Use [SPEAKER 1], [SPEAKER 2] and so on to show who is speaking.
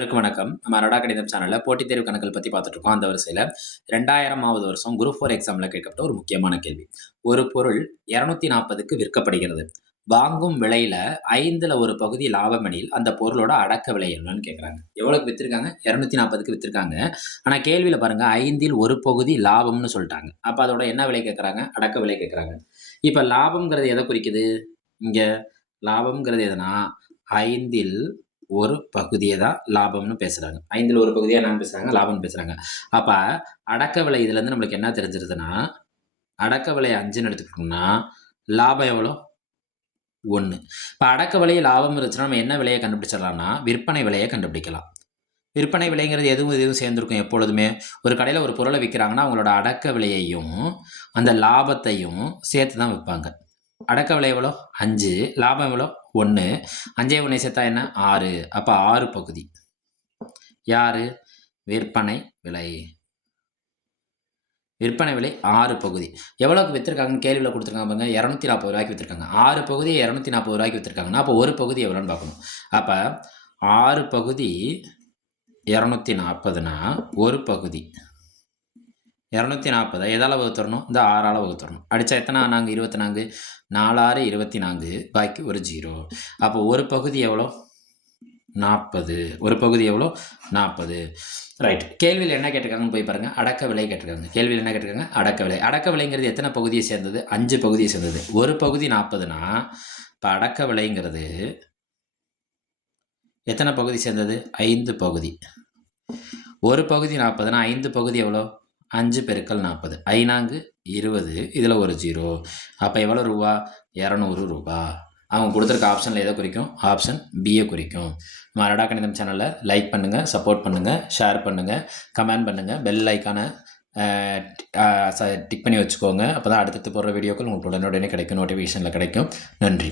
[SPEAKER 1] அனைவருக்கும் வணக்கம். நம்ம அரடா கணிதம் சேனலில் போட்டித் தேர்வு கணக்குகள் பற்றி பார்த்துட்டு இருக்கோம். அந்த வரிசையில் ரெண்டாயிரமாவது வருஷம் குரூப் ஃபோர் எக்ஸாமில் கேட்கப்பட்ட ஒரு முக்கியமான கேள்வி. ஒரு பொருள் இரநூத்தி நாற்பதுக்கு விற்கப்படுகிறது. வாங்கும் விலையில ஐந்துல ஒரு பகுதி லாபம் எனில் அந்த பொருளோட அடக்க விலை என்னன்னு கேட்குறாங்க எவ்வளோக்கு வித்திருக்காங்க? இரநூத்தி நாற்பதுக்கு வித்திருக்காங்க. ஆனால் கேள்வியில் பாருங்க ஐந்தில் ஒரு பகுதி லாபம்னு சொல்லிட்டாங்க. அப்போ அதோட என்ன விலை கேட்குறாங்க அடக்க விலை கேட்குறாங்க இப்போ லாபம்ங்கிறது எதை குறிக்குது? இங்கே லாபம்ங்கிறது எதுனா? ஐந்தில் ஒரு பகுதியை தான் லாபம்னு பேசுகிறாங்க ஐந்தில் ஒரு பகுதியாக என்னன்னு பேசுகிறாங்க லாபம்னு பேசுகிறாங்க அப்போ அடக்க விலை இதுலேருந்து நம்மளுக்கு என்ன தெரிஞ்சிருதுன்னா அடக்க விலை அஞ்சுன்னு எடுத்துக்கிட்டோம்னா லாபம் எவ்வளோ? ஒன்று இப்போ அடக்க விலை லாபம் இருந்துச்சுன்னா நம்ம என்ன விலையை கண்டுபிடிச்சிடலாம்னா விற்பனை விலையை கண்டுபிடிக்கலாம். விற்பனை விலைங்கிறது எதுவும் எதுவும் சேர்ந்துருக்கும் எப்பொழுதுமே. ஒரு கடையில் ஒரு பொருளை விற்கிறாங்கன்னா அவங்களோட அடக்க விலையையும் அந்த லாபத்தையும் சேர்த்து தான் விற்பாங்க. அடக்க விலை எவ்வளோ? அஞ்சு. லாபம் எவ்வளோ? ஒன்று அஞ்சே ஒன்றை சேர்த்தா என்ன? ஆறு. அப்போ ஆறு பகுதி. யார்? விற்பனை விலை. விற்பனை விலை ஆறு பகுதி. எவ்வளோக்கு விற்றுருக்காங்கன்னு கேள்வியில் கொடுத்துருக்காங்க பாருங்க. இரநூத்தி நாற்பது ரூபாய்க்கு விற்றுருக்காங்க ஆறு பகுதியை இரநூத்தி நாற்பது ரூபாய்க்கு விற்றுருக்காங்கன்னா அப்போ ஒரு பகுதி எவ்வளோன்னு பார்க்கணும். அப்போ ஆறு பகுதி இரநூத்தி நாற்பதுனா ஒரு பகுதி. இரநூத்தி நாற்பதை. எதால் வகுத்துறணும்? இந்த ஆறால் வகுத்துறணும். அடித்தா எத்தனை நாங்கள் இருபத்தி நான்கு. நாலாறு இருபத்தி நான்கு. பாக்கி ஒரு ஜீரோ. அப்போ ஒரு பகுதி எவ்வளோ? நாற்பது. ஒரு பகுதி எவ்வளோ? நாற்பது. ரைட். கேள்வியில் என்ன கேட்டிருக்காங்கன்னு போய் பாருங்கள் அடக்க விலை கேட்டிருக்காங்க. கேள்வியில் என்ன கேட்டிருக்காங்க? அடக்க விலை. அடக்க விலைங்கிறது எத்தனை பகுதியை சேர்ந்தது? அஞ்சு பகுதியை சேர்ந்தது. ஒரு பகுதி நாற்பதுனா இப்போ அடக்க விலைங்கிறது எத்தனை பகுதி சேர்ந்தது? ஐந்து பகுதி. ஒரு பகுதி நாற்பதுனா ஐந்து பகுதி எவ்வளோ? அஞ்சு பெருக்கல் நாற்பது. ஐநாங்கு இருபது. இதில் ஒரு ஜீரோ. அப்போ எவ்வளோ ரூபா? இரநூறு ரூபா. அவங்க கொடுத்துருக்க ஆப்ஷனில் எதை குறிக்கும்? ஆப்ஷன் பிஏ குறிக்கும். மரடா கணிதம் சேனலில் லைக் பண்ணுங்கள் சப்போர்ட் பண்ணுங்கள் ஷேர் பண்ணுங்கள் கமெண்ட் பண்ணுங்கள் பெல் ஐக்கானை டிக் பண்ணி வச்சுக்கோங்க. அப்போ தான் அடுத்தடுத்து போடுற வீடியோக்கள் உங்களுக்கு உடனுடனே கிடைக்கும் நோட்டிஃபிகேஷனில் கிடைக்கும். நன்றி.